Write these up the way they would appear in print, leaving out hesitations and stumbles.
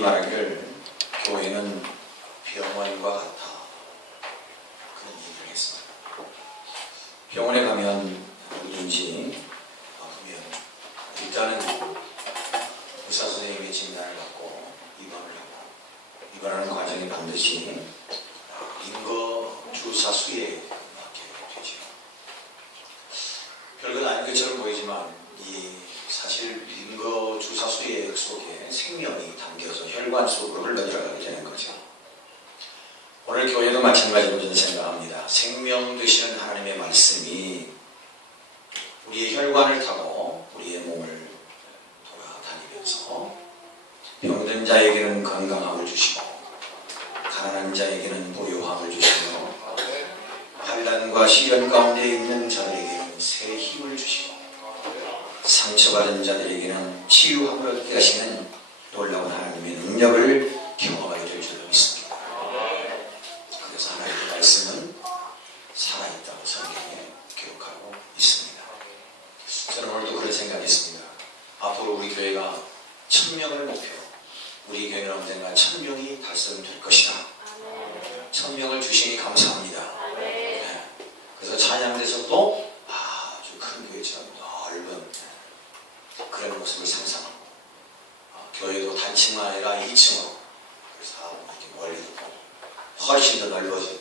말하기를 교회는 병원과 같다, 그런 얘기를 했습니다. 병원에 가면 누군지 아프면 일단은 의사 선생님의 진단을 받고 입원을 하고, 입원하는 과정이 반드시 인거 주사 수에 맞게 되죠. 별건 아닌 것처럼 보이지만 사실 인거 주사 수액 속에 생명이 담겨서 혈관 속으로 흘러들어가게 되는 거죠. 오늘 교회도 마찬가지로 저는 생각합니다. 생명 되시는 하나님의 말씀이 우리의 혈관을 타고 우리의 몸을 돌아다니면서 병든 자에게는 건강함을 주시고, 가난한 자에게는 부유함을 주시며, 환난과 시련 가운데 있는 자들에게는 새 힘을 주시고, 상처받은 자들에게는 치유함을 얻게 하시는 놀라운 하나님의 능력을 경험하게 될 줄로 믿습니다. 그래서 하나님의 말씀은 살아있다고 성경에 기록하고 있습니다. 저는 오늘도 그런 생각했습니다. 앞으로 우리 교회가 1000명을 목표로, 우리 교회는 언젠가 1000명이 달성될 것이다. 1000명을 주시니 감사합니다. 네. 그래서 찬양대석도 아주 큰 교회처럼 넓은 그런 모습을 상상하고, 교회도 단층만 아니라 2층으로, 그래서 이렇게 멀리 있고 훨씬 더 넓어진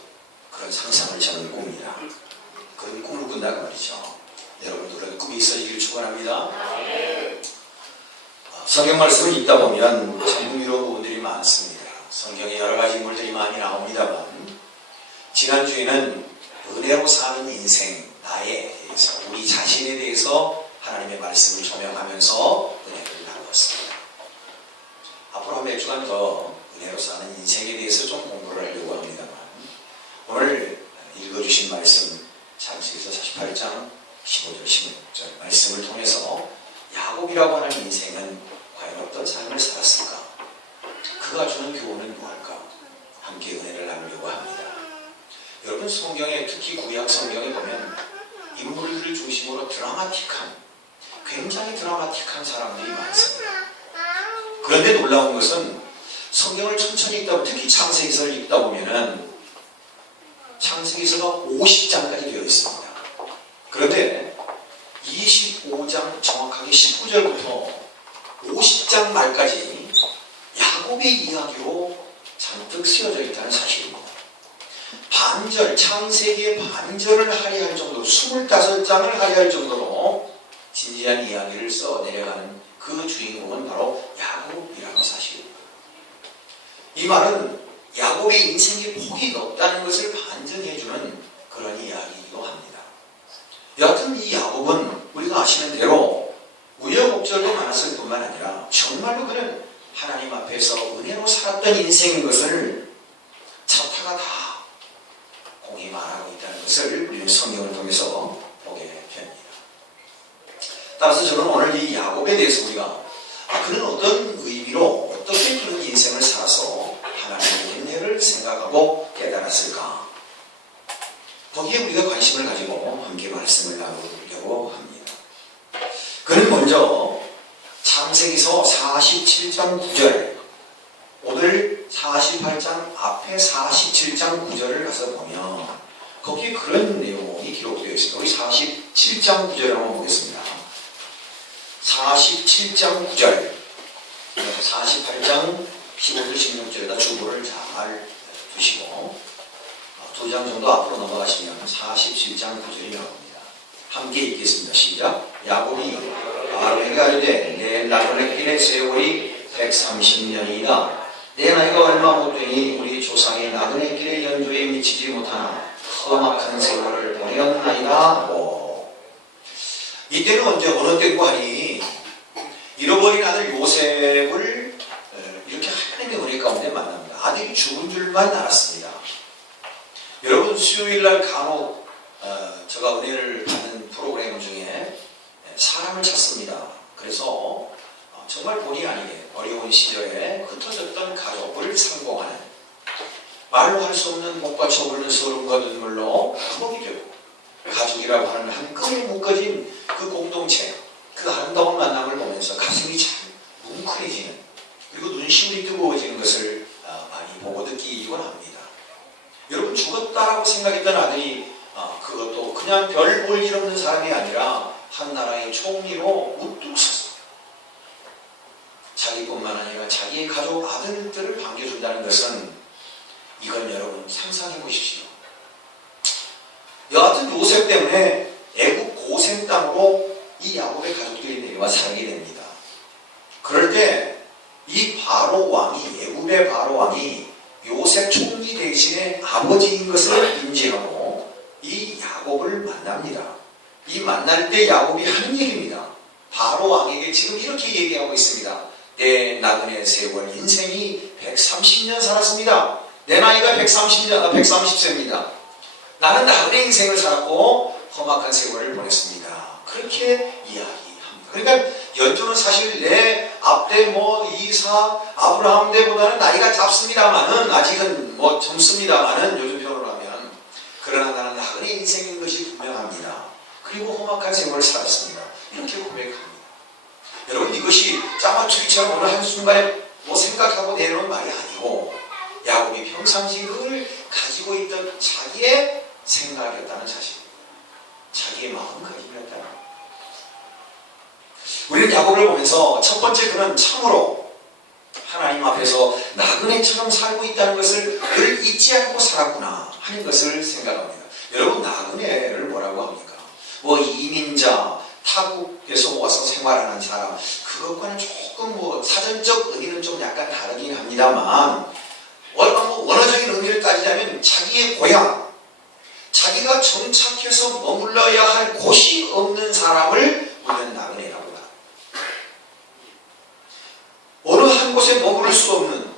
그런 상상을 저는 꿉니다. 그런 꿈을 꾼다고 말이죠. 여러분도 그런 꿈이 있어지기를 축원합니다. 성경 말씀을 읽다 보면 정의로운 부분들이 많습니다. 성경에 여러 가지 인물들이 많이 나옵니다만, 지난주에는 은혜로 사는 인생, 나에 대해서, 우리 자신에 대해서 하나님의 말씀을 조명하면서 은혜를 나누었습니다. 앞으로 한 몇 주간 더 은혜로 사는 인생에 대해서 좀 공부를 하려고 합니다만, 오늘 읽어주신 말씀 창세기서 48장 15절 16절 말씀을 통해서 야곱이라고 하는 인생은 과연 어떤 삶을 살았을까? 그가 주는 교훈은 무엇일까? 함께 은혜를 나누려고 합니다. 여러분, 성경에, 특히 구약 성경에 보면 인물들을 중심으로 굉장히 드라마틱한 사람들이 많습니다. 그런데 놀라운 것은 성경을 천천히 읽다 보면, 특히 창세기서를 읽다 보면은 창세기서가 50장까지 되어 있습니다. 그런데 25장 정확하게 19절부터 50장 말까지 야곱의 이야기로 잔뜩 쓰여져 있다는 사실입니다. 반절, 창세기의 반절을 할애할 정도로, 25장을 할애할 정도로 진지한 이야기를 써내려가는 그 주인공은 바로 야곱이라는 사실입니다. 이 말은 야곱의 인생에 포기가 없다는 것을 반증해주는 그런 이야기이기도 합니다. 여하튼 이 야곱은 우리가 아시는 대로 우여곡절도 많았을 뿐만 아니라 정말로 그는 하나님 앞에서 은혜로 살았던 인생인 것을 차타가 다 공이 말하고 있다는 것을 우리는 성경을 통해서 보게 됩니다. 따라서 저는 오늘 이 야곱에 대해서 우리가 그는 어떤 의미로 어떻게 그런 인생을 살아서 하나님의 은혜를 생각하고 깨달았을까, 거기에 우리가 관심을 가지고 함께 말씀을 나누려고 합니다. 그는 먼저 창세기서 47장 9절, 오늘 48장 앞에 47장 9절을 가서 보면 거기에 그런 내용이 기록되어 있습니다. 우리 47장 9절을 한번 보겠습니다. 47장 9절, 48장 15절 16절에다 주보를 잘 두시고 2장 정도 앞으로 넘어가시면 47장 9절이 나옵니다. 함께 읽겠습니다. 시작. 야곱이 아론에게 아뢰되 내 나그네 길의 세월이 130년이다. 내 나이가 얼마 못되니 우리 조상의 나그네 길의 연조에 미치지 못하나 험악한 세월을 보내었나이다. 이때는 언제, 어느 때고 하니 잃어버린 아들 요셉을 이렇게 하나님의 은혜 가운데 만납니다. 아들이 죽은 줄만 알았습니다. 여러분, 수요일날 간혹 제가 은혜를 받는 프로그램 중에 사람을 찾습니다. 그래서 정말 본의 아니게 어려운 시절에 흩어졌던 가족을 상봉하는, 말로 할 수 없는 목받쳐 오르는 소름과 눈물로 회복이 되고, 가족이라고 하는 한 끈에 묶어진 그 공동체, 그 아름다운 만남을 보면서 가슴이 참 뭉클해지는, 그리고 눈시울이 뜨거워지는 그냥 별 볼 일 없는 사람이 아니라 한 나라의 총리로 우뚝 섰습니다. 자기뿐만 아니라 자기의 가족 아들들을 반겨준다는 것은, 이건 여러분 상상해 보십시오. 여하튼 요셉 때문에 애국 고센 땅으로 이 야곱의 가족들이 내려와 살게 됩니다. 그럴 때 이 바로 왕이, 애굽의 바로 왕이 요셉 총리 대신에 아버지인 것을 인지하고 이 야곱을 만납니다. 이 만날 때 야곱이 하는 얘기입니다. 바로 왕에게 지금 이렇게 얘기하고 있습니다. 내 나그네 세월 인생이 130년 살았습니다. 내 나이가 130세입니다. 나는 나그네 인생을 살았고 험악한 세월을 보냈습니다. 그렇게 이야기합니다. 그러니까 연조는 사실 내 앞대 이사 아브라함 때보다는 나이가 짧습니다만은, 아직은 젊습니다만은, 요즘 표현으로 하면, 그러나 나는 나그네 인생인 것이 분명합니다. 그리고 험악한 세월을 살았습니다. 이렇게 고백합니다. 여러분, 이것이 짜맞추기처럼 오늘 한순간에 생각하고 내놓은 말이 아니고 야곱이 평상시 그걸 가지고 있던 자기의 생각이었다는 사실입니다. 자기의 마음가짐이었다는. 우리는 야곱을 보면서 첫 번째, 그는 참으로 하나님 앞에서 나그네처럼 살고 있다는 것을 늘 잊지 않고 살았구나 하는 것을 생각합니다. 여러분, 나그네를 뭐라고 합니까? 이민자, 타국에서 와서 생활하는 사람, 그것과는 조금 사전적 의미는 좀 약간 다르긴 합니다만, 원어적인 의미를 따지자면 자기의 고향, 자기가 정착해서 머물러야 할 곳이 없는 사람을 우리는 나그네라고 합니다. 어느 한 곳에 머무를 수 없는,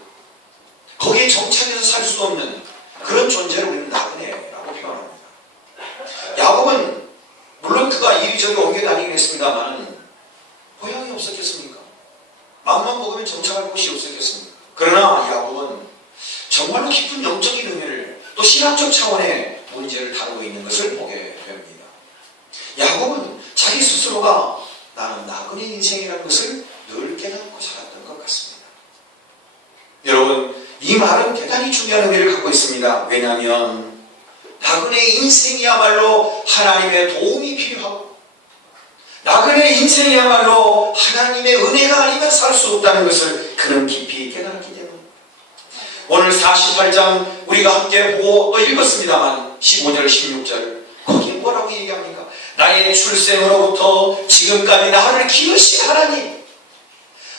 거기에 정착해서 살 수 없는 그런 존재를 우리는 나그네라고 표현합니다. 야곱은 물론 그가 이리저리 옮겨 다니긴 했습니다만 고향이 없었겠습니까? 마음만 먹으면 정착할 곳이 없었겠습니까? 그러나 야곱은 정말로 깊은 영적인 의미를, 또 신학적 차원의 문제를 다루고 있는 것을 보게 됩니다. 야곱은 자기 스스로가 나는 나그네 인생이라는 것을 늘 깨닫고 살았던 것 같습니다. 여러분, 이 말은 대단히 중요한 의미를 갖고 있습니다. 왜냐하면 나그네 인생이야말로 하나님의 도움이 필요하고, 나그네 인생이야말로 하나님의 은혜가 아니면 살 수 없다는 것을 그는 깊이 깨달았기 때문입니다. 오늘 48장 우리가 함께 보고 읽었습니다만 15절 16절 거기 뭐라고 얘기합니까? 나의 출생으로부터 지금까지 나를 기르신 하나님,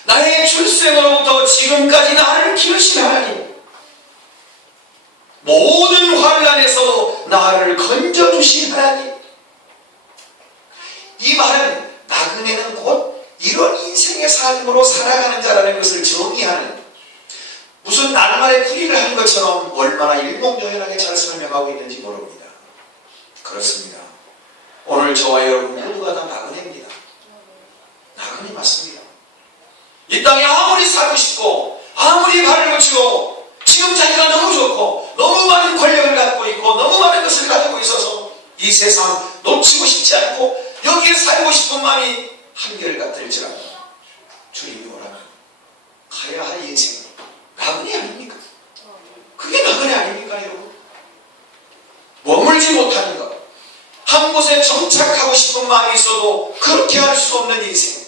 나의 출생으로부터 지금까지 나를 기르신 하나님, 모든 환난에서 나를 건져주신 하나님. 이 말은 나그네는 곧 이런 인생의 삶으로 살아가는 자라는 것을 정의하는, 무슨 낱말의 풀이를 한 것처럼 얼마나 일목요연하게 잘 설명하고 있는지 모릅니다. 그렇습니다. 오늘 저와 여러분 모두가 다 나그네입니다. 나그네 맞습니다. 이 땅에 아무리 살고 싶고 아무리 발을 붙이고 지금 자기가 너무 좋고 너무 많은 권력을 갖고 있고 너무 많은 것을 가지고 있어서 이 세상 놓치고 싶지 않고 여기에 살고 싶은 마음이 한결 같을지라도 주님이 오라면 가야 할 인생, 나그네 아닙니까? 그게 나그네 아닙니까, 여러분? 머물지 못하는 것, 한 곳에 정착하고 싶은 마음이 있어도 그렇게 할 수 없는 인생,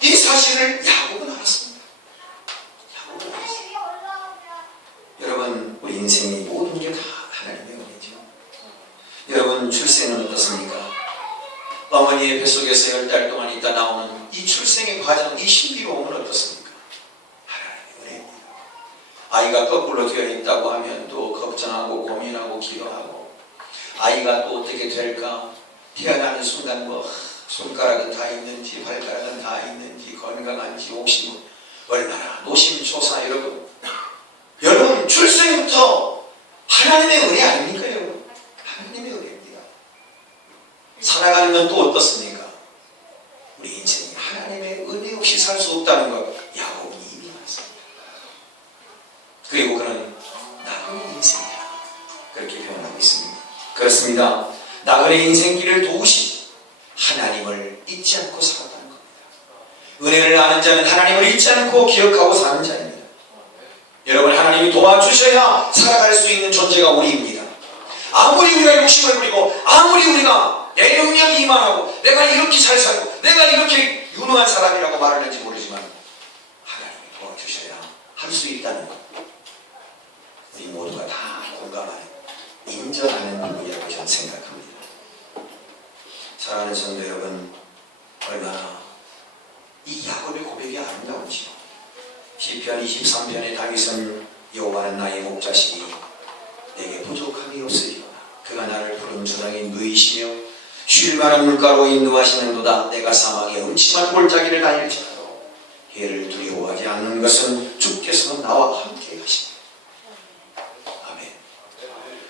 이 사실을 야곱은 알았습니다. 야곱은 알았습니다. 여러분, 우리 인생의 모든 게 다 하나님의 은혜죠. 여러분, 출생은 어떻습니까? 어머니의 뱃속에서 10달 동안 있다 나오는 이 출생의 과정, 이 신비로움은 어떻습니까? 하나님의 은혜입니다. 아이가 거꾸로 되어 있다고 하면 또 걱정하고 고민하고 기도하고, 아이가 또 어떻게 될까? 태어나는 순간 손가락은 다 있는지 발가락은 다 있는지 건강한지 혹시 얼마나 노심초사. 여러분 출생부터 하나님의 은혜 아닙니까? 여러분 하나님의 은혜입니다. 살아가는 건 또 어떻습니까? 우리 인생이 하나님의 은혜 없이 살 수 없다는 것 야곱이 이미 알았습니다. 그리고 그는 나그네 인생이다, 그렇게 표현하고 있습니다. 그렇습니다. 나그네 인생길을 도우신 하나님을 잊지 않고 살았다는 겁니다. 은혜를 아는 자는 하나님을 잊지 않고 기억하고 사는 자입니다. 여러분, 하나님이 도와주셔야 살아갈 수 있는 존재가 우리입니다. 아무리 우리가 욕심을 부리고 아무리 우리가 내 능력이 이만하고 내가 이렇게 잘 살고 내가 이렇게 유능한 사람이라고 말하는지 모르지만 하나님이 도와주셔야 할 수 있다는 것, 우리 모두가 다 공감하는, 인정하는 부분이라고 저는 생각합니다. 사랑하는 성도 여러분, 얼마나 이 야곱의 고백이 아름다운지요. 시편 23편의 다윗은 여호와는 나의 목자시니 내게 부족함이 없으리로다. 그가 나를 푸른 조랑에 누이시며 쉴 만한 물가로 인도하시는도다. 내가 사막에 음침한 골짜기를 다닐지라도 해를 두려워하지 않는 것은 주께서 나와 함께 하시니. 아멘.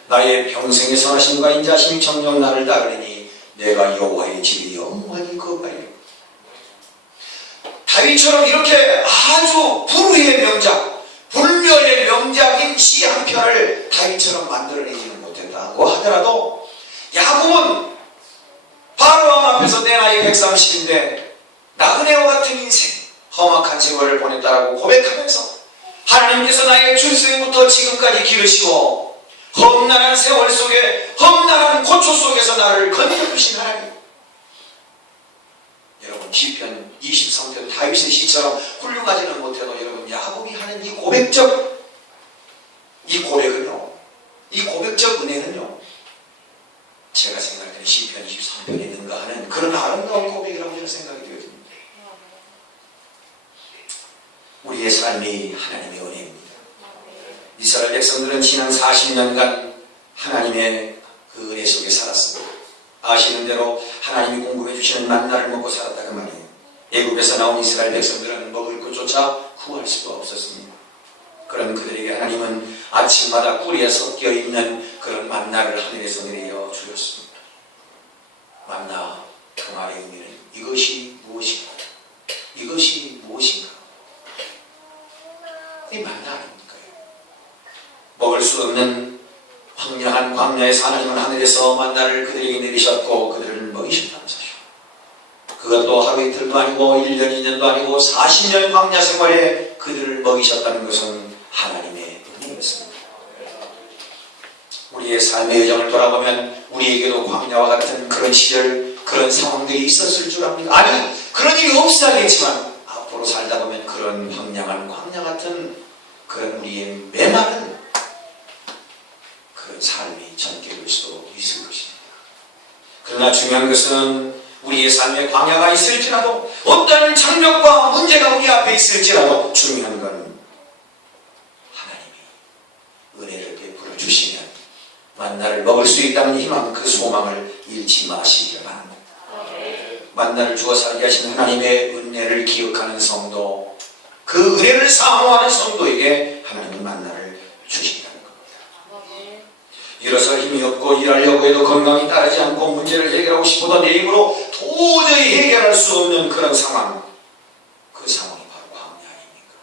나의 평생의 선하심과 인자심이 정녕 나를 따르니 내가 여호와의 집이 영원히 거하리라. 다윗처럼 이렇게 아주 불후의 명작, 불멸의 명작인 시 한 편을 다윗처럼 만들어내지는 못했다고 하더라도 야곱은 바로왕 앞에서 내 나이 130인데 나그네와 같은 인생, 험악한 세월을 보냈다라고 고백하면서 하나님께서 나의 출생부터 지금까지 기르시고 험난한 세월 속에, 험난한 고초 속에서 나를 건져주신 하나님. 여러분, 시편 23편 다윗의 시처럼 훌륭하지는 못해도 여러분, 야곱이 하는 이 고백적, 이 고백은요, 이 고백적 은혜는요, 제가 생각할 때는 시편 23편에 능가하는 그런 아름다운 고백이라고 저는 생각이 되거든요. 우리의 삶이 하나님의 은혜입니다. 이스라엘 백성들은 지난 40년간 하나님의 그 은혜 속에 살았습니다. 아시는 대로 하나님이 공급해 주시는 만나를 먹고 살았다 그 말이에요. 애굽에서 나온 이스라엘 백성들은 먹을 것조차 구할 수가 없었습니다. 그런 그들에게 하나님은 아침마다 꿀에 섞여 있는 그런 만나를 하늘에서 내려 주셨습니다. 만나, 그 말의 의미는 이것이 무엇인가? 이것이 무엇인가? 이 만나 아닙니까? 먹을 수 없는 황량한 광야에서 하나님은 하늘에서 만나를 그들에게 내리셨고 그들을 먹이셨다는 사실. 그것도 하루 이틀도 아니고 1년 2년도 아니고 40년 광야 생활에 그들을 먹이셨다는 것은 하나님의 은혜였습니다. 우리의 삶의 여정을 돌아보면 우리에게도 광야와 같은 그런 시절, 그런 상황들이 있었을 줄 압니다. 아니, 그런 일이 없어야겠지만 앞으로 살다 보면 그런 황량한 광야 같은 그런 우리의 메마른 그런 삶이 전개될 수도 있을 것입니다. 그러나 중요한 것은 우리의 삶에 광야가 있을지라도 어떤 장벽과 문제가 우리 앞에 있을지라도 중요한 것은 하나님이 은혜를 베풀어 주시면 만나를 먹을 수 있다는 희망, 그 소망을 잃지 마시기 바랍니다. 만나를 주어 살게 하신 하나님의 은혜를 기억하는 성도, 그 은혜를 사모하는 성도에게 하나님은 만나를 주신다는 겁니다. 일어설 힘이 없고 일하려고 해도 건강이 따르지 않고 문제를 해결하고 싶어도 내 힘으로 도저히 해결할 수 없는 그런 상황, 그 상황이 바로 광야 아닙니까?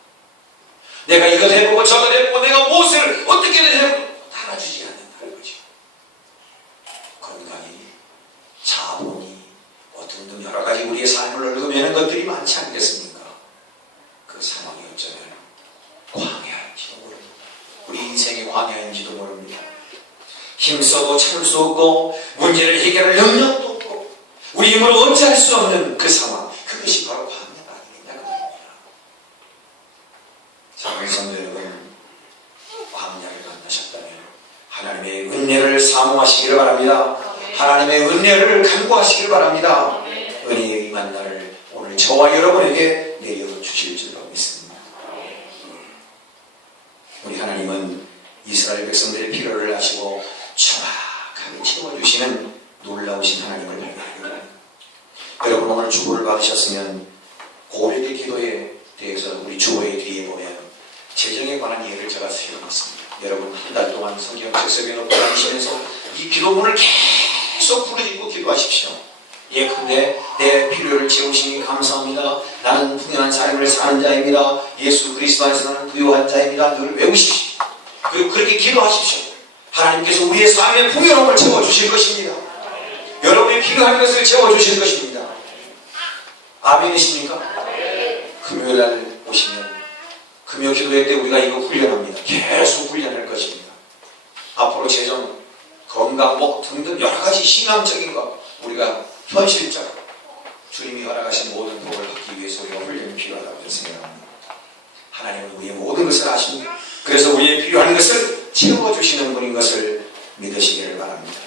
내가 이것 해보고 저것 해보고 내가 무엇을 어떻게든 해보고 달아주지 않는다는 거죠. 건강이, 자본이, 등등 여러 가지 우리의 삶을 얽어매는 것들이 많지 않겠습니까? 그 상황이 어쩌면 광야인지도 모릅니다. 우리 인생의 광야인지도 모릅니다. 힘써도 참을 수 없고 문제를 해결할 능력도 없고 우리 힘으로 어찌할 수 없는 그 상황, 그것이 바로 광야가 아니겠냐 그 말입니다. 사랑하는 성도 여러분, 광야를 만나셨다면 하나님의 은혜를 사모하시기를 바랍니다. 하나님의 은혜를 간구하시길 바랍니다. 은혜의 만나를 오늘 저와 여러분에게 내려주실 줄로 믿습니다. 우리 하나님은 이스라엘 백성들의 필요를 아시고 정확하게 채워주시는 놀라우신 하나님을 발견합니다. 여러분 오늘 주보를 받으셨으면 고백의 기도에 대해서 우리 주보의 뒤에 보면 재정에 관한 예를 제가 세워놨습니다. 여러분 한 달 동안 성경 책석에 놓고 다니시면서 이 기도문을 계속 부르짖고 기도하십시오. 예컨대 내 필요를 채우시니 감사합니다. 나는 풍요한 삶을 사는 자입니다. 예수 그리스도 안에서 나는 부유한 자입니다. 늘 외우십시오. 그리고 그렇게 기도하십시오. 하나님께서 우리의 삶의 풍요로움을 채워주실 것입니다. 여러분이 필요한 것을 채워주실 것입니다. 아멘이십니까? 금요일날 오시면 금요 기도회 때 우리가 이거 훈련합니다. 계속 훈련할 것입니다. 앞으로 재정 건강, 등등 여러 가지 신앙적인 것, 우리가 현실적 주님이 허락하신 모든 복을 받기 위해서 우리가 훈련이 필요하다고 생각합니다. 하나님은 우리의 모든 것을 아십니다. 그래서 우리의 필요한 것을 채워주시는 분인 것을 믿으시기를 바랍니다.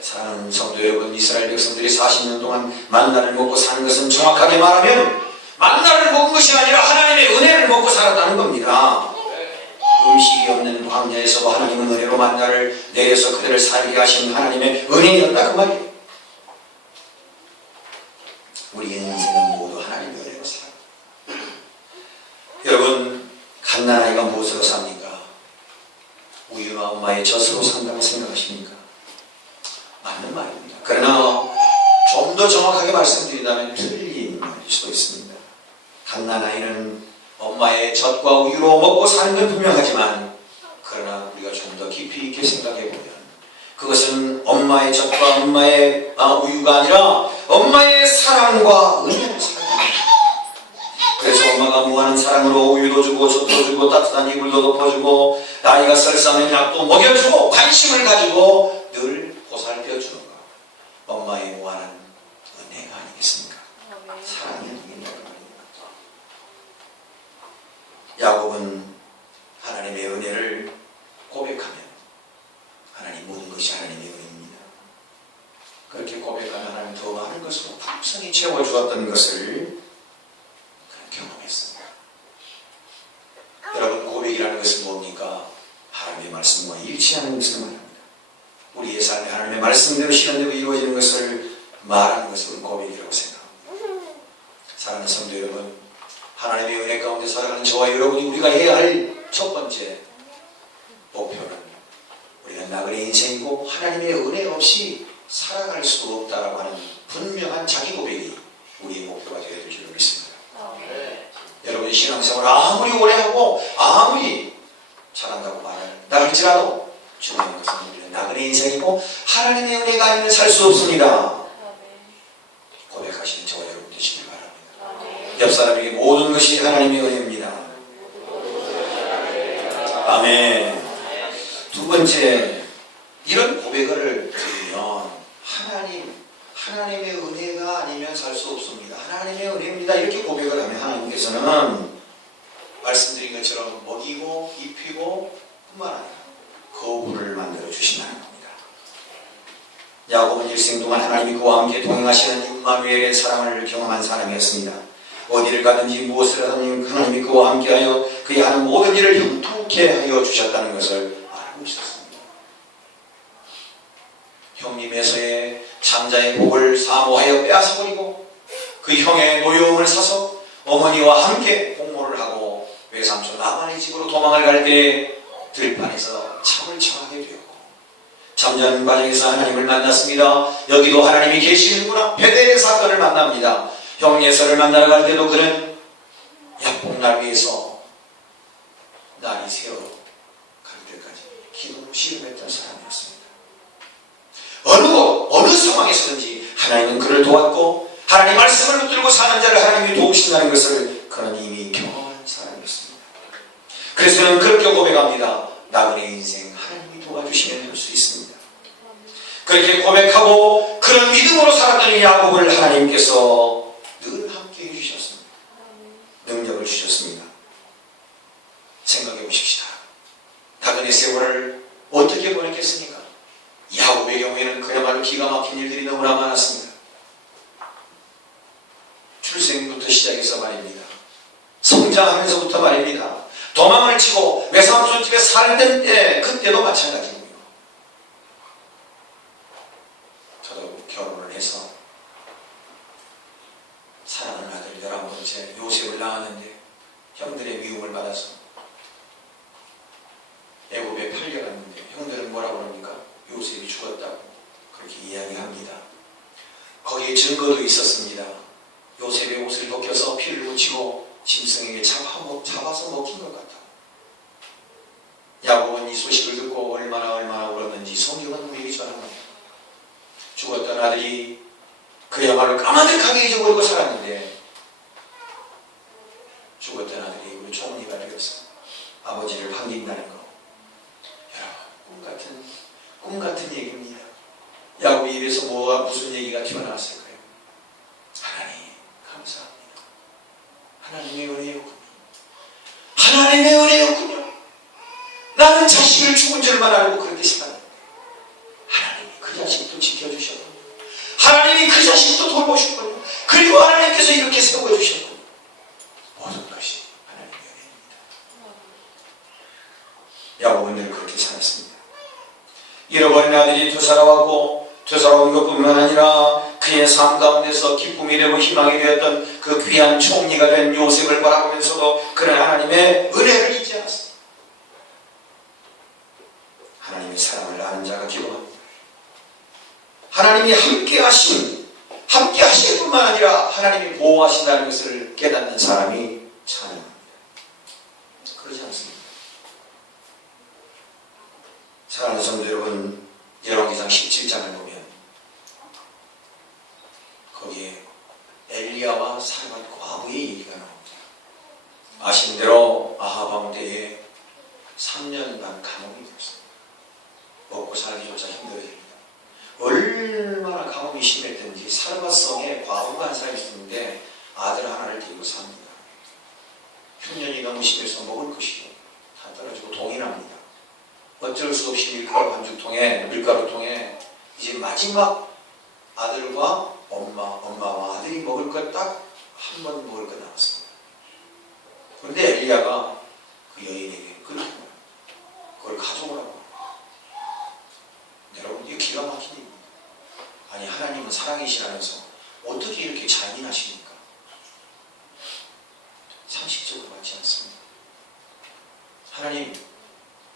사랑하는 성도 여러분, 이스라엘 백성들이 40년 동안 만나를 먹고 사는 것은 정확하게 말하면 만나를 먹은 것이 아니라 하나님의 은혜를 먹고 살았다는 겁니다. 음식이 없는 광야에서 하나님은 은혜로 만나를 내려서 그들을 살게 하신 하나님의 은혜였다 그 말이에요. 우리의 인생은 모두 하나님의 은혜로 살아요. 여러분, 갓난아이가 무엇으로 삽니까? 우유와 엄마의 젖으로 산다고 생각하십니까? 맞는 말입니다. 그러나 좀 더 정확하게 말씀드린다면 틀린 말일 수도 있습니다. 갓난아이는 엄마의 젖과 우유로 먹고 사는 건 분명하지만, 그러나 우리가 좀 더 깊이 있게 생각해 보면 그것은 엄마의 젖과 엄마의 우유가 아니라 엄마의 사랑과 은혜를 사랑합니다. 그래서 엄마가 무한한 사랑으로 우유도 주고 젖도 주고 따뜻한 이불도 덮어주고 나이가 설사하면 약도 먹여주고 관심을 가지고 늘 보살펴주는 것, 엄마의 무한한 은혜가 아니겠습니까? 사랑이 아니겠냐고 말입니다. 야곱은 하나님의 은혜를 고백하면 하나님 모든 것이 하나님의 은혜입니다. 그렇게 고백하면 하나님 더 많은 것으로 풍성히 채워주었던 것을 경험했습니다. 여러분, 고백이라는 것은 뭡니까? 하나님의 말씀과 일치하는 것을 말합니다. 우리의 삶에 하나님의 말씀대로 실현되고 이루어지는 것을 말하는 것을 고백이라고 생각합니다. 사랑하는 성도 여러분, 하나님의 은혜 가운데 살아가는 저와 여러분이 우리가 해야 할 첫 번째 목표는 우리가 나그네 인생이고 하나님의 은혜 없이 살아갈 수 없다라고 하는 분명한 자기 고백이 우리의 목표가 되어야 될 줄 믿습니다. 여러분의 신앙생활을 아무리 오래 하고 아무리 잘한다고 말한다 할지라도 중요한 것은 우리는 나그네 인생이고 하나님의 은혜가 아니면 살 수 없습니다. 고백하시는 저와 여러분 되시길 바랍니다. 옆 사람에게 모든 것이 하나님의 은혜입니다. 아멘. 두 번째, 이런 고백을 드리면 하나님의 은혜가 아니면 살 수 없습니다. 하나님의 은혜입니다. 이렇게 고백을 하면 하나님께서는 말씀드린 것처럼 먹이고 입히고 뿐만 아니라 거울을 만들어 주신다는 겁니다. 야곱은 일생 동안 하나님이 그와 함께 동행하시는 임마누엘의 사랑을 경험한 사람이었습니다. 어디를 가든지 무엇을 하든지 하나님이 그와 함께하여 그의 하는 모든 일을 형통케 하여 주셨다는 것을 알고 있었습니다. 형님에서의 장자의 복을 사모하여 빼앗아버리고 그 형의 노여움을 사서 어머니와 함께 공모를 하고 외삼촌 라반의 집으로 도망을 갈 때 들판에서 잠을 청하게 되었고, 잠자는 과정에서 하나님을 만났습니다. 여기도 하나님이 계시는구나. 베델의 사건을 만납니다. 형 예서를 만나러 갈 때도 그는 약봉날 위에서 날이 새어 갈 때까지 기도로 씨름했던 사람이었습니다. 어느 상황에서든지 하나님은 그를 도왔고 하나님 말씀을 붙들고 사는 자를 하나님이 도우신다는 것을 그는 이미 경험한 사람이었습니다. 그래서 저는 그렇게 고백합니다. 나그네 인생 하나님이 도와주시면 할 수 있습니다. 그렇게 고백하고 그런 믿음으로 살았던 이 야곱을 하나님께서 늘 함께 해주셨습니다. 능력을 주셨습니다. 생각해 보십시다. 나그네 세월을 어떻게 보냈겠습니까? 야곱의 경우에는 그야말로 기가 막힌 일들이 너무나 많았습니다. 출생부터 시작해서 말입니다. 성장하면서부터 말입니다. 도망을 치고 외삼촌 집에 살던 때 그때도 마찬가지고요. 저도 결혼을 해서 사랑하는 아들 11번째 요셉을 낳았는데 형들의 미움을 받아서 애굽에 팔려갔는데 형들은 뭐라고 합니까? 요셉이 죽었다고 그렇게 이야기합니다. 거기에 증거도 있었습니다. 요셉의 옷을 벗겨서 피를 묻히고 짐승에게 잡아서 먹힌 것 같다. 야곱은 이 소식을 듣고 얼마나 울었는지 성경은 우리에게 전합니다. 죽었던 아들이 그야말로 까마득하게 잊어버리고 살았는데 죽었던 아들이 우리 총리가 되어서 아버지를 반긴다는 거, 여러분, 꿈같은 꿈 같은 얘기입니다. 야곱의 입에서 뭐가 무슨 얘기가 튀어나왔을까요? 하나님 감사합니다. 하나님의 은혜였군요. 하나님의 은혜였군요. 나는 자식을 죽은 줄만 알고 그렇게 살았는데 하나님이 그 자식도 지켜주셨군요. 하나님이 그 자식도 돌보셨군요. 그리고 하나님께서 이렇게 세워주셨군요. 모든 것이 하나님의 은혜입니다. 야곱은 늘 그렇게 살았습니다. 잃어버린 아들이 되살아왔고 되살아온 것뿐만 아니라 그의 삶 가운데서 기쁨이 되고 희망이 되었던 그 귀한 총리가 된 요셉을 바라보면서도 그는 하나님의 은혜를 잊지 않았습니다. 하나님의 사랑을 아는 자가 기도합니다. 하나님이 함께 하실 뿐만 아니라 하나님이 보호하신다는 것을 깨닫는 사람이 찬양합니다. 그러지 않습니다. 사랑하는 성도 여러분, 열왕기상 17장을 보면 거기에 엘리야와 사르밧 과부의 얘기가 나옵니다. 아신 대로 아합 왕 때에 3년간 감옥이 되었습니다. 먹고 살기조차 힘들어집니다. 얼마나 가뭄이 심했던지 사르밧성에 과부가 한 사람이 있었는데 아들 하나를 데리고 삽니다. 흉년이 너무 심해서 먹을 것이 다 떨어지고 동이 납니다. 어쩔 수 없이 밀가루 반죽통에 이제 마지막 아들과 엄마와 아들이 먹을 것 딱 한 번 먹을 것 남았습니다. 그런데 엘리야가 그 여인에게 그걸 가져오라고. 여러분, 이게 기가 막힌 일입니다. 아니, 하나님은 사랑이시라면서 어떻게 이렇게 잔인하십니까? 상식적으로 맞지 않습니다. 하나님,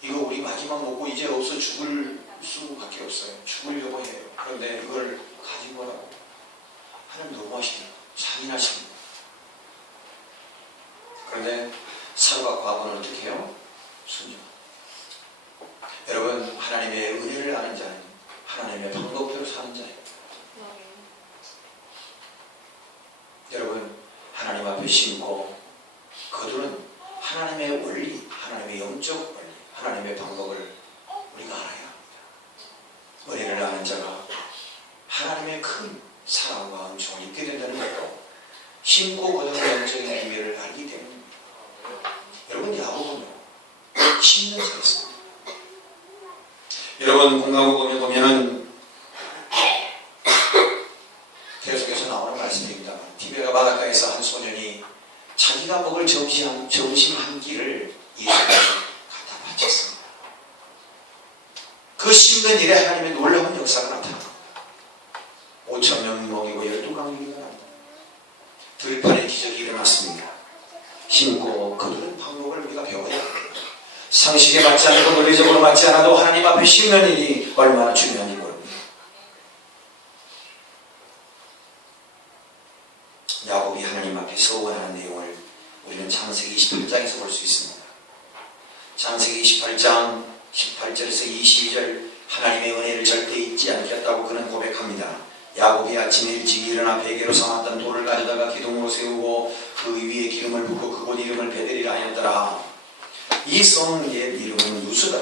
이거 우리 마지막 먹고 이제 없어 죽을 수밖에 없어요. 죽으려고 해요. 그런데 이걸 가지고 오라고. 하나님 너무하시네요. 잔인하십니다. 그런데 사르밧 과부는 어떻게 해요? 순종. 여러분, 하나님의 은혜를 아는 자는 하나님의 방법대로 사는 자예요. 여러분, 하나님 앞에 심고 거두는 하나님의 원리, 하나님의 영적 원리, 하나님의 방법을 우리가 알아야 합니다. 은혜를 아는 자가 하나님의 큰 사랑과 은총을 입게 된다는 것도 심고 거두는 영적인 비밀을 알기 때문입니다. 여러분, 야곱은요, 심는 자였습니다. 여러분, 공강복음에 보면은 계속해서 나오는 말씀입니다. 디베라 바닷가에서 한 소년이 자기가 먹을 점심 한 끼를 예수님께 갖다 바쳤습니다. 그 심는 일에 하나님의 놀라운 역사가 나타납니다. 5,000명이 먹이고 12강이가 납니다. 들판의 기적이 일어났습니다. 심고 거두는 방법을 우리가 배워야 합니다. 상식에 맞지 않고 논리적으로 맞지 않아도 하나님 앞에 심는 일이 얼마나 중요한지 모릅니다. 야곱이 하나님 앞에 서원하는 내용을 우리는 창세기 28장에서 볼 수 있습니다. 창세기 28장 18절에서 22절, 하나님의 은혜를 절대 잊지 않겠다고 그는 고백합니다. 야곱이 아침에 일찍 일어나 베개로 삼았던 돌을 가져다가 기둥으로 세우고 그 위에 기름을 붓고 그곳 이름을 베델이라 하였더라. 이 성의 이름은 누스다.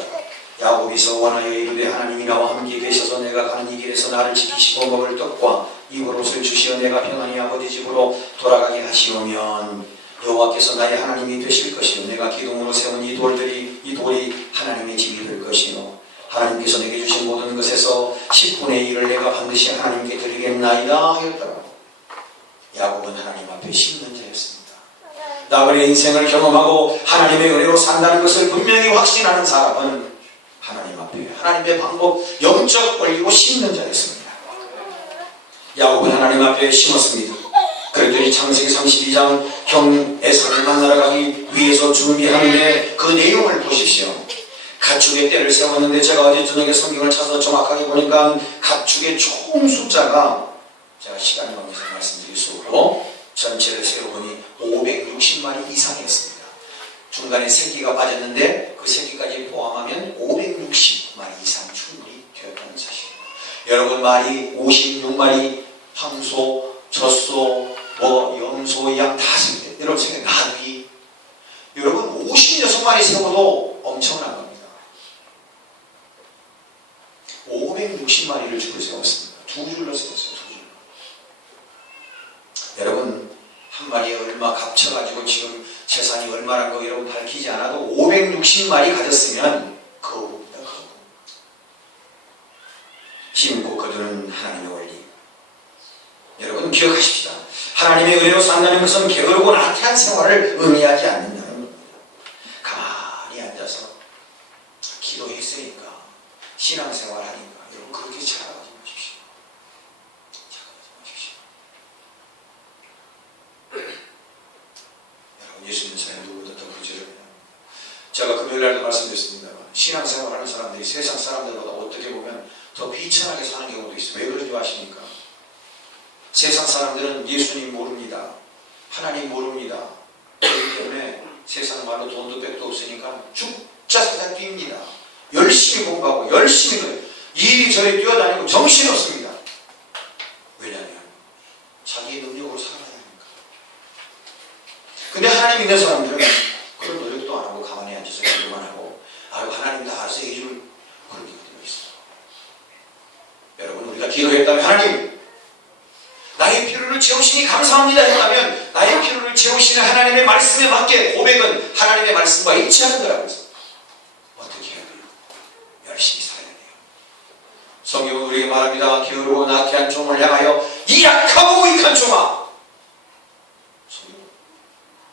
야곱이 서원하여 이르되 하나님이 나와 함께 계셔서 내가 가는 이 길에서 나를 지키시고 먹을 떡과 입을 옷을 주시어 내가 평안히 아버지 집으로 돌아가게 하시오면 여호와께서 나의 하나님이 되실 것이요 내가 기둥으로 세운 이 돌이 하나님의 집이 될 것이요 하나님께서 내게 주신 모든 것에서 10분의 1을 내가 반드시 하나님께 드리겠나이다 하였더라. 야곱은 하나님 앞에 심는 자였습니다. 나그네 인생을 경험하고 하나님의 은혜로 산다는 것을 분명히 확신하는 사람은 하나님 앞에 하나님의 방법, 영적 권리고 심는 자였습니다. 야곱은 하나님 앞에 심었습니다. 그랬더니 창세기 32장 형 에사를 만나러 가기 위해서 준비하는데 그 내용을 보십시오. 가축의 떼를 세웠는데 제가 어제 저녁에 성경을 찾아서 정확하게 보니까 가축의 총 숫자가 제가 시간이 관계서 말씀드릴 수 없고 전체를 세어보니 560마리 이상이었습니다. 중간에 새끼가 빠졌는데 그 새끼까지 포함하면 560마리 이상 충분히 되었다는 사실입니다. 여러분, 말이 56마리, 황소, 젖소, 염소, 양 다 생겨요. 여러분 생각해, 나귀. 여러분 56마리 세워도 엄청난 겁니다. 얼마 값쳐가지고 지금 재산이 얼마란 거 이런 거 밝히지 않아도 560마리 가졌으면 거부입니다. 거부. 힘있고 거두는 하나님의 원리. 여러분 기억하십시다. 하나님의 은혜로 산다는 것은 게으르고 나태한 생활을 의미하지 않는다는 겁니다. 가만히 앉아서 기도했으니까 신앙생활 하니까 여러분 그렇게 착각하지 마십시오. 착각하지 마십시오. 여러분 예수님 사에 누구보다 더 부지런해요. 제가 금요일날도 말씀드렸습니다만 신앙생활하는 사람들이 세상 사람들보다 어떻게 보면 더 비천하게 사는 경우도 있어요. 왜 그런지 아십니까? 세상 사람들은 예수님 모릅니다. 하나님 모릅니다. 그렇기 때문에 세상 말로 돈도 백도 없으니까 죽자 사자 뜁니다. 열심히 공부하고 열심히 이리저리 뛰어다니고 정신없습니다. 왜냐하면 자기의 능력으로 살아야 하니까. 근데 하나님 믿는 사람들은 그런 노력도 안 하고 가만히 앉아서 기도만 하고 아유 하나님 다 알아서 해줄 그런 게 어디 있어. 여러분 우리가 기도했다면 하나님 나의 필요를 채우시니 감사합니다 했다면 나의 필요를 채우시는 하나님의 말씀에 맞게 고백은 하나님의 말씀과 일치하는 거라고 했어요. 어떻게 해야 돼요? 열심히 살아야 돼요. 성경은 우리에게 말합니다. 게으르고 나태한 종을 향하여 이 약하고 무익한 종아. 성경은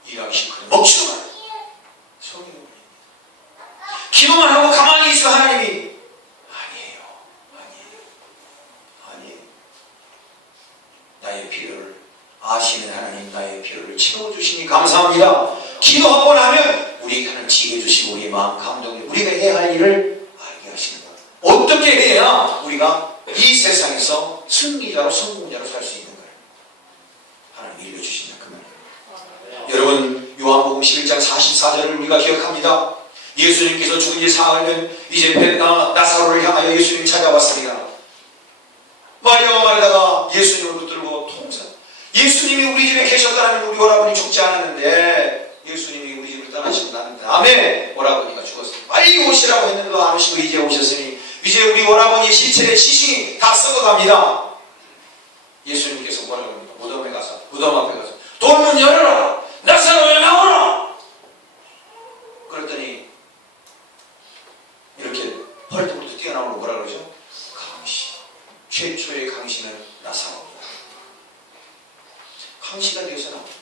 일하기 싫거든 먹지도 마라. 성경은 기도만 하고 가만히 있어 하나님이 나의 필요를 아시는 하나님 나의 필요를 채워주시니 감사합니다. 기도하고 나면 우리에게 하는 지혜 주시고 우리의 마음 감동에 우리가 해야 할 일을 알게 하시는 것. 어떻게 해야 우리가 이 세상에서 승리자로 성공자로 살 수 있는 거예요. 하나님 읽어주신다 그 말이에요. 여러분 요한복음 11장 44절을 우리가 기억합니다. 예수님께서 죽은 지 사흘 이제 나사로를 향하여 예수님이 찾아왔습니다. 마리아와 마르다가 예수님을 붙들고 통사. 예수님이 우리 집에 계셨다면 우리 오라버니 죽지 않았는데 예수님이 우리 집을 떠나시고 난 다음에 오라버니가 죽었어요. 빨리 오시라고 했는데도 안 오시고 이제 오셨으니 이제 우리 오라버니 시체의 시신이 다 썩어갑니다. 예수님께서 뭐라고 합니까? 무덤 앞에 가서 돌문 열어라! 나사로야 나오라! 그랬더니 이렇게 펄떡펄떡 뛰어나오고 뭐라 그러죠? 최초의 강신은 나사로입니다. 강시가 되어서 나옵니다.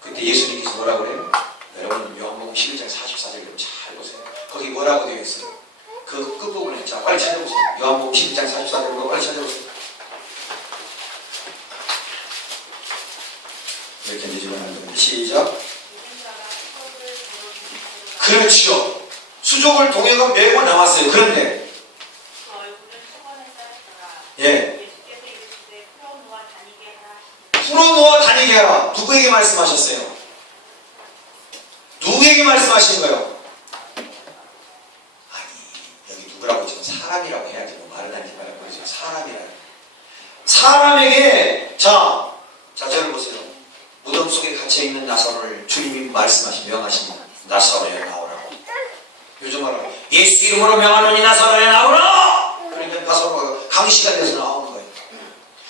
그때 예수님께서 뭐라고 그래요? 여러분 요한복음 11장 44절 잘 보세요. 거기 뭐라고 되어 있어요? 그 끝부분에 자 빨리 찾아보세요. 요한복음 11장 44절 빨리 찾아보세요. 이렇게 늦으면 안 됩니다. 시작. 그렇죠. 수족을 동해가 매고 나왔어요. 그런데 예. 풀어놓아 다니게 하라. 누구에게 말씀하셨어요? 누구에게 말씀하신 거예요? 아니 여기 누구라고 지금 사람이라고 해야지 뭐 말을 하지 말라고 그러죠. 사람이라고. 사람에게 자 저를 보세요. 무덤 속에 갇혀있는 나사로를 주님이 말씀하신 명하십니다. 나사로야 나오라고. 요즘 말하면 예수 이름으로 명하노니 나사로야 나오라. 그러니까 나사로가 강시가 돼서 나오는 거예요.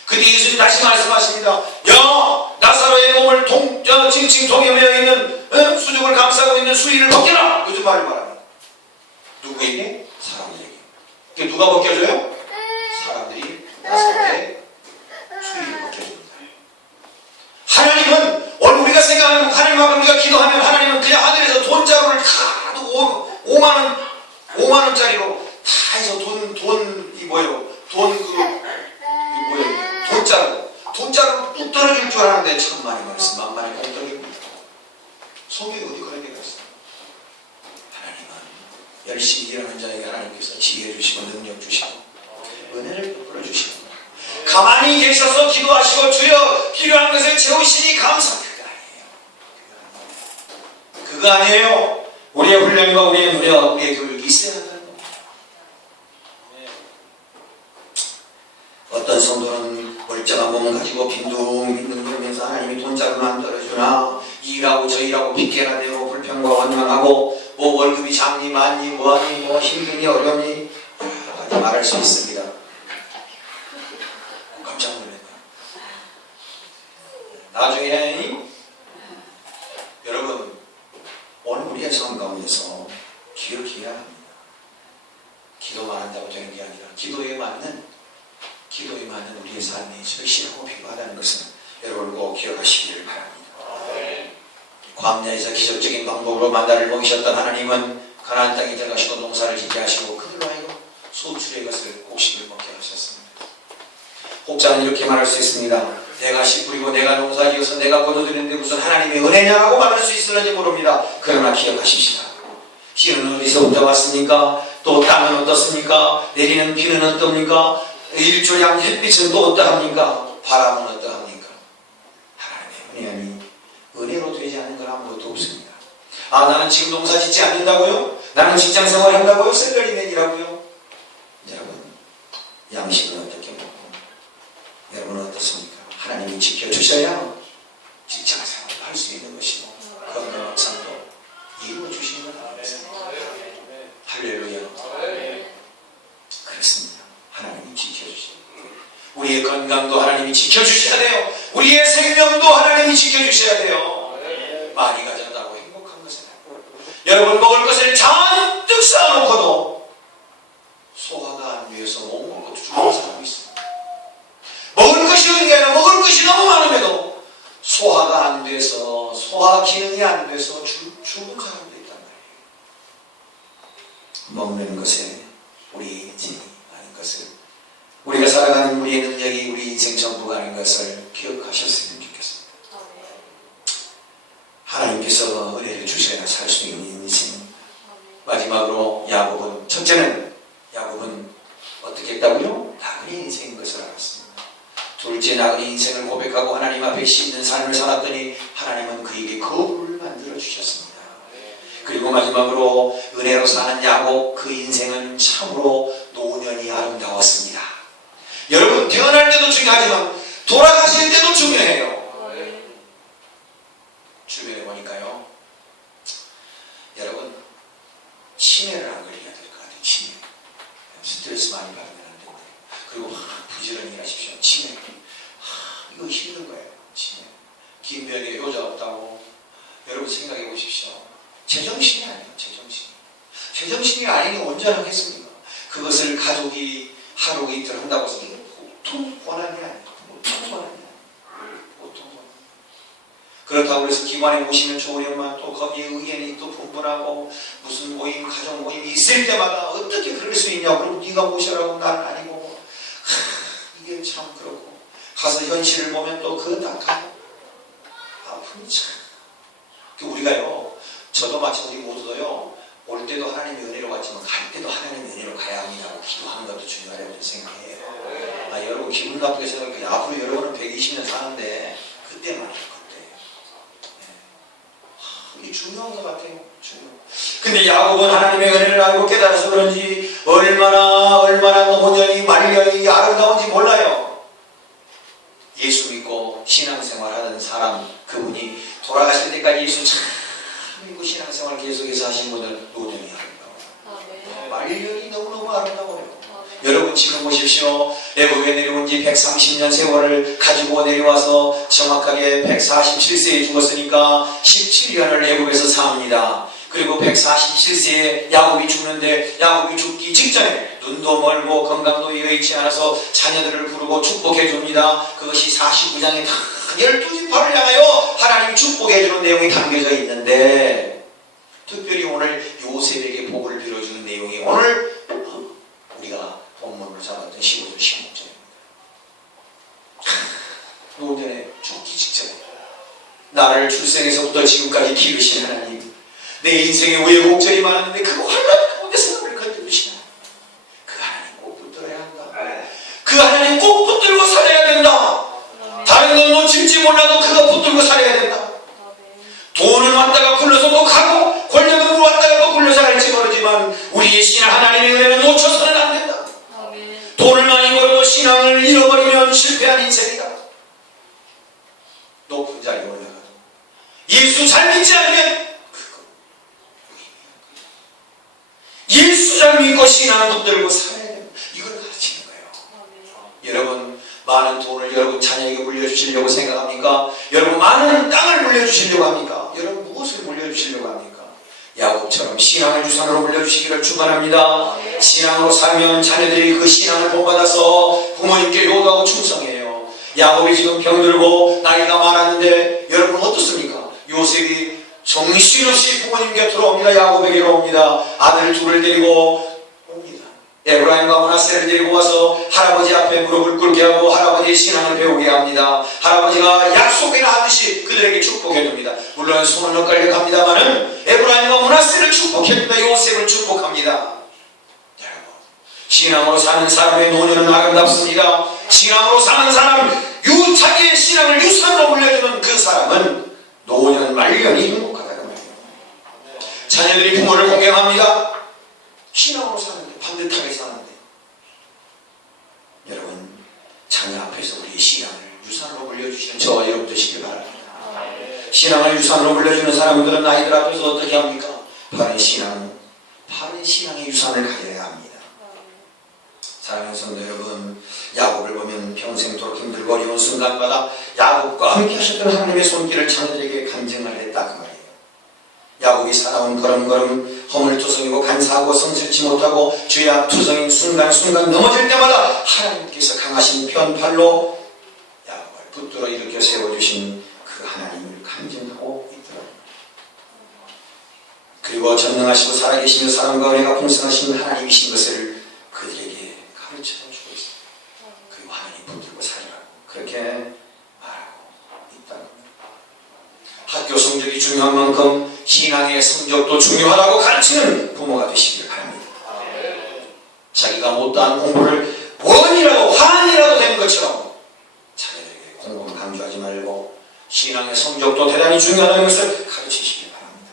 근데 예수님 다시 말씀하십니다. 야 나사로의 몸을 칭칭 동여매어 있는 수족을 감싸고 있는 수의를 벗겨라. 요즘 말을 말합니다. 누구에게? 사람들에게. 그게 누가 벗겨줘요? 사람들이 나사로의 수의를 벗겨줍니다. 하나님은 오늘 우리가 생각하면 하나님 앞에 우리가 기도하면 하나님은 그냥 하늘에서 돈자루를 다 두고 5만원짜리로 다 해서 돈이 뭐예요? 돈자루 뚝 떨어질 줄 알았는데 천만의 말씀 만만의 공덕입니다. 성경에 어디 그런 데가 있어요? 하나님은 열심히 일하는 자에게 하나님께서 지혜 주시고 능력 주시고 은혜를 베풀어 주시고 가만히 계셔서 기도하시고 주여 필요한 것을 채우시니 감사합니다. 그거 아니에요. 우리의 훈련과 우리의 노력, 우리의 교육이 있어야 한다는 겁니다. 어떤 성도는 멀쩡한 몸을 가지고 빈둥빈둥거리면서 하나님이 돈자루만 떨어주나 일하고 저일하고 핑계나 대고 불평과 원망하고 뭐 월급이 작니 많니 뭐하니 뭐 힘드니 어렵니 여러 가지 말할 수 있습니다. 깜짝 놀랐네요. 나중에 광야에서 기적적인 방법으로 만나를 먹이셨던 하나님은 가나안 땅에 들어가시고 농사를 짓게 하시고 그들로 하여금 소출의 것을 곡식을 먹게 하셨습니다. 혹자는 이렇게 말할 수 있습니다. 내가 씨 뿌리고 내가 농사 지어서 내가 거둬들이는데 무슨 하나님의 은혜냐라고 말할 수 있을지 모릅니다. 그러나 기억하십시다. 비는 어디서부터 왔습니까? 또 땅은 어떻습니까? 내리는 비는 어떻습니까? 일조량 햇빛은 또 어떠합니까? 바람은 어떠합니까? 하나님의 은혜니 은혜로 되지 않는 건 아무것도 없습니다. 아, 나는 지금 농사 짓지 않는다고요? 나는 직장생활 한다고요? 셀러리맨이라고요? 여러분, 양식은 어떻게 먹고 여러분은 어떻습니까? 하나님이 지켜주셔야 직장생활을 할 수 있는 것이고 건강한 삶도 이루어주시는 것 아니겠습니까? 할렐루야. 그렇습니다. 하나님이 지켜주시고 우리의 건강도 하나님이 지켜주셔야 돼요. 우리의 생명도 하나님이 지켜주셔야 돼요. 많이 가졌다고 행복한 것은 여러분 먹을 것을 잔뜩 쌓아놓고도 소화가 안 돼서 못 먹고 죽는 사람이 있습니다. 먹을 것이 없는 게 아니라 먹을 것이 너무 많음에도 소화가 안 돼서 소화 기능이 안 돼서 죽은 사람도 있단 말이에요. 먹는 것에 우리의 인생이 아닌 것을 우리가 살아가는 우리의 능력이 우리 인생 전부가 아닌 것을 기억하셨으면 좋겠습니다. 하나님께서 은혜를 주셔야 살 수 있는 인생. 마지막으로 야곱은 첫째는 야곱은 어떻게 했다고요? 나그네 인생인 것을 알았습니다. 둘째 나그네 인생을 고백하고 하나님 앞에 씻는 삶을 살았더니 하나님은 그에게 거울을 만들어 주셨습니다. 그리고 마지막으로 은혜로 사는 야곱 그 인생은 참으로 노년이 아름다웠습니다. 여러분 태어날 때도 중요하지만 돌아가실 때도 중요해요. 주변에 보니까요 여러분 치매를 안 걸려야 될 것 같아요. 치매 스트레스 많이 받으면 안 된대요. 그리고 부지런히 하십시오. 치매 이거 힘든 거예요. 치매 김병에 효자 없다고 여러분 생각해 보십시오. 제정신이 아니에요. 제정신이 아니니 언제 하겠습니까? 그것을 가족이 하루 이틀 한다고 해서 이게 보통 권한이 아니에요. 보통 권한이 아니에요. 보통 권한. 그렇다고 해서 기관에 오시면 좋으려면 또 거기에 의견이 또 분분하고 무슨 모임, 가족 모임이 있을 때마다 어떻게 그럴 수 있냐고 그럼 네가 모셔라고 나는 아니고 이게 참 그렇고 가서 현실을 보면 또 그거 다 아픔이 참 우리가요 저도 마찬가지 모두도요 올 때도 하나님의 은혜로 갔지만 갈 때도 하나님의 은혜로 가야 합니다고 기도하는 것도 중요하다고 생각해요. 아, 여러분 기분 나쁘게 생각해요. 앞으로 여러분은 120년 사는데 그때만 해요. 이게 중요한 것 같아요. 근데 야곱은 하나님의 은혜를 알고 깨달아서 그런지 얼마나 노년이 말년이 아름다운지 몰라요. 예수 믿고 신앙생활하는 사람 그분이 돌아가실 때까지 예수 참 믿고 신앙생활 계속해서 하신 분은 노년이 아름다워요. 말년이 너무너무 아름다워요. 여러분 지금 보십시오. 애굽에 내려온 지 130년 세월을 가지고 내려와서 정확하게 147세에 죽었으니까 17년을 애굽에서 삽니다. 그리고 147세에 야곱이 죽는데 야곱이 죽기 직전에 눈도 멀고 건강도 여의치 않아서 자녀들을 부르고 축복해 줍니다. 그것이 49장에 다 12지파를 향하여 하나님 축복해 주는 내용이 담겨져 있는데 특별히 오늘 요셉에게 복을 빌어주는 내용이 오늘 우리가 본문을 잡았던 15절 16절입니다. 노년에 죽기 직전에 나를 출생에서부터 지금까지 기르신 하나님 내 인생에 우여곡절이 많았는데 그 환난 가운데서 나를 건져주시나 그 하나님 꼭 붙들어야 한다. 그 하나님 꼭 붙들고 살아야 된다. 다른 건 놓칠지 몰라도 그거 붙들고 살아야 된다. 돈을 왔다가 굴러서 또 가고 권력을 왔다가 또 굴러서 갈지 모르지만 우리의 신앙 하나님의 은혜는 놓쳐서는 안 된다. 돈을 많이 벌어도 신앙을 잃어버리면 실패한 인생이다. 높은 자리에 올라가도 예수 잘 믿지 않으면 예수 잘 믿고 신앙을 붙들고 살아야 됩니다. 이걸 가르치는 거예요. 여러분 많은 돈을 여러분 자녀에게 물려주시려고 생각합니까? 여러분 많은 땅을 물려주시려고 합니까? 여러분 무엇을 물려주시려고 합니까? 야곱처럼 신앙을 유산으로 물려주시기를 축원합니다. 신앙으로 살면 자녀들이 그 신앙을 본받아서 부모님께 효도하고 충성해요. 야곱이 지금 병들고 나이가 많았는데 여러분 어떻습니까? 요셉이 정신없이 부모님 곁으로 옵니다. 야곱에게로 옵니다. 아들 둘을 데리고 옵니다. 에브라임과 므낫세를 데리고 와서 할아버지 앞에 무릎을 꿇게 하고 할아버지의 신앙을 배우게 합니다. 할아버지가 약속이나 하듯이 그들에게 축복해 줍니다. 물론 손은 엇갈려 갑니다만은 에브라임과 므낫세를 축복해 줍니다. 요셉을 축복합니다. 여러분, 신앙으로 사는 사람의 노년은 아름답습니다. 신앙으로 사는 사람, 자기의 신앙을 유산으로 물려주는 그 사람은 노년 말년이 행복하다는 말이에요. 자녀들이 부모를 공경합니다. 신앙으로 사는데, 반듯하게 사는데. 여러분, 자녀 앞에서 우리 신앙을 유산으로 물려주시는 저와 여러분 되시길 바랍니다. 신앙을 유산으로 물려주는 사람들은 아이들 앞에서 어떻게 합니까? 바른 신앙의 유산을 가져야 합니다. 사랑하는 성도 여러분, 야곱을 보면 평생토록 힘들고 어려운 순간마다 야곱과 함께 하셨던 하나님의 손길을 자녀들에게 간증을 했다 그 말이에요. 야곱이 살아온 걸음걸음 허물투성이고 간사하고 성실치 못하고 죄악투성인 순간순간 넘어질 때마다 하나님께서 강하신 편팔로 야곱을 붙들어 일으켜 세워주신 그 하나님을 간증하고 있더라고요. 그리고 전능하시고 살아계시며 사랑과 은혜가 풍성하신 하나님이신 것을 그들에게 가르쳐주고 있습니다. 그리고 하나님 붙들고 살으라고 그렇게 말하고 있다는 겁니다. 학교 성적이 중요한 만큼 신앙의 성적도 중요하다고 가르치는 부모가 되시길 바랍니다. 자기가 못한 공부를 원이라도 환이라도 되는 것처럼 자녀들에게 공부를 강조하지 말고 신앙의 성적도 대단히 중요하다는 것을 가르치시길 바랍니다.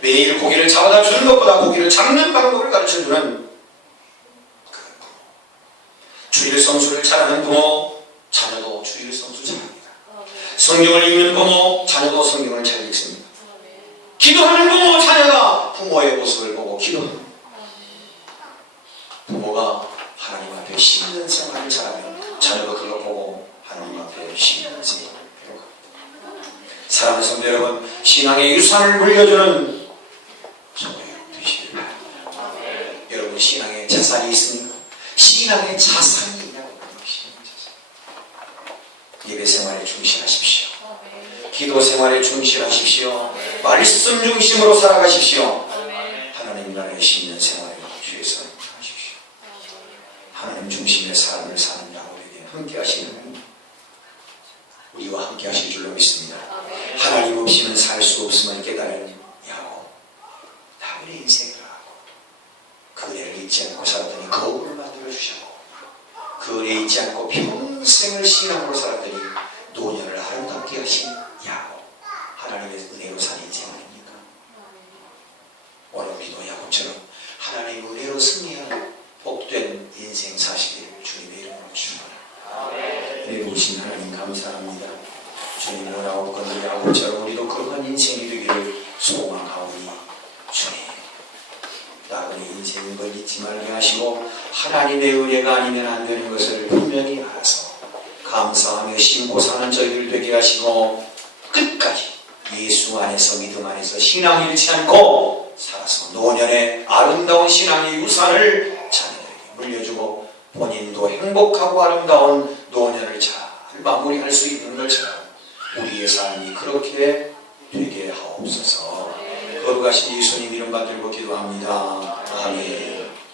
매일 고기를 잡아다 주는 것보다 고기를 잡는 방법을 가르쳐주는 그 부모, 주일 성수를 잘하는 부모, 자녀도 주일 성수 잘합니다. 성경을 읽는 부모, 자녀도 성경을 잘 읽습니다. 기도하는 부모, 자녀가 부모의 모습을 보고 기도합니다. 부모가 하나님 앞에 신는 생활을 잘하면 자녀도 그걸 보고 하나님 앞에 신는 생활을 배워갑니다. 사랑하는 성도 여러분, 신앙의 유산을 물려주는 성도 여러분 되시길 바랍니다. 여러분, 신앙의 자산이 있습니까? 신앙의 자산이 있냐고. 예배 생활에 충실하십시오. 기도 생활에 충실하십시오. 말씀 중심으로 살아가십시오. 하나님 나라의 신년 생활에 주에서 하십시오. 하나님 중심의 삶을 사는 야곱에게 함께 하시는 하나님, 우리와 함께 하실 줄로 믿습니다. 하나님 없이는 살 수 없음을 깨달은 야곱, 다윗의 인생을 하고 그 은혜를 잊지 않고 살았더니 거울을 만들어주셨고 그 은혜 잊지 않고 평생을 신앙으로 살았더니 노년을 아름답게 하신 야곱, 하나님의 은혜로 산 인생 아닙니까? 오늘 우리도 야곱처럼 하나님의 은혜로 승리하는 복된 인생 사시길 주님의 이름으로 축원합니다. 은혜 보신 하나님 감사합니다. 주님은 야곱과 야곱처럼 우리도 그러한 인생이 되기를 소망하오니 주님, 나그네 인생인 걸 잊지 말게 하시고 하나님의 은혜가 아니면 안 되는 것을 분명히 알아서 감사하며 신고 사는 저희들 되게 하시고 끝까지 예수 안에서 믿음 안에서 신앙 잃지 않고 살아서 노년의 아름다운 신앙의 유산을 자녀에게 물려주고 본인도 행복하고 아름다운 노년을 잘 마무리할 수 있는 것처럼 우리의 삶이 그렇게 되게 하옵소서. 거룩하신 예수님 이름 받들고 기도합니다. 아멘.